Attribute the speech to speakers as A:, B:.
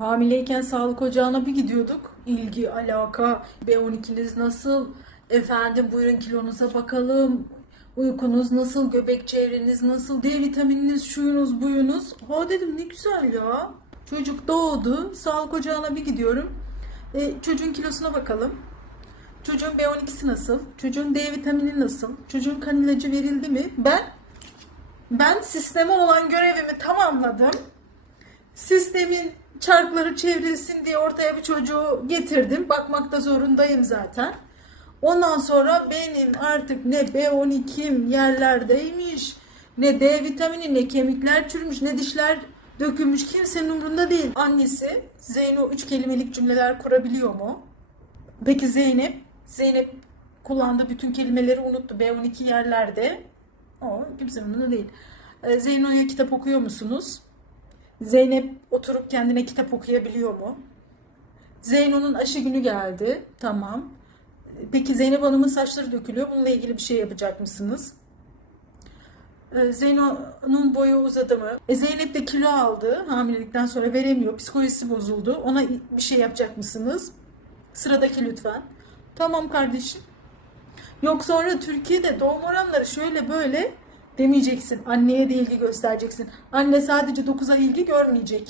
A: Hamileyken sağlık ocağına bir gidiyorduk. İlgi, alaka, B12'niz nasıl? Efendim buyurun kilonuza bakalım. Uykunuz nasıl? Göbek çevreniz nasıl? D vitamininiz, şuyunuz, buyunuz. Ha dedim ne güzel ya. Çocuk doğdu. Sağlık ocağına bir gidiyorum. E, çocuğun kilosuna bakalım. Çocuğun B12'si nasıl? Çocuğun D vitamini nasıl? Çocuğun kan ilacı verildi mi? Ben ben sisteme olan görevimi tamamladım. Sistemin çarkları çevrilsin diye ortaya bir çocuğu getirdim. Bakmakta zorundayım zaten. Ondan sonra benim artık ne B12'm yerlerdeymiş, ne D vitamini, ne kemikler çürümüş, ne dişler dökülmüş. Kimsenin umurunda değil. Annesi Zeyno üç kelimelik cümleler kurabiliyor mu? Peki Zeynep? Zeynep kullandığı bütün kelimeleri unuttu. B12 yerlerde. O kimsenin umurunda değil. Ee, Zeyno'ya kitap okuyor musunuz? Zeynep oturup kendine kitap okuyabiliyor mu? Zeyno'nun aşı günü geldi. Tamam. Peki Zeynep Hanım'ın saçları dökülüyor. Bununla ilgili bir şey yapacak mısınız? Ee, Zeyno'nun boyu uzadı mı? E Zeynep de kilo aldı. Hamilelikten sonra veremiyor. Psikolojisi bozuldu. Ona bir şey yapacak mısınız? Sıradaki lütfen. Tamam kardeşim. Yok sonra Türkiye'de doğum oranları şöyle böyle demeyeceksin. Anneye de ilgi göstereceksin. Anne sadece 9 ay ilgi görmeyecek.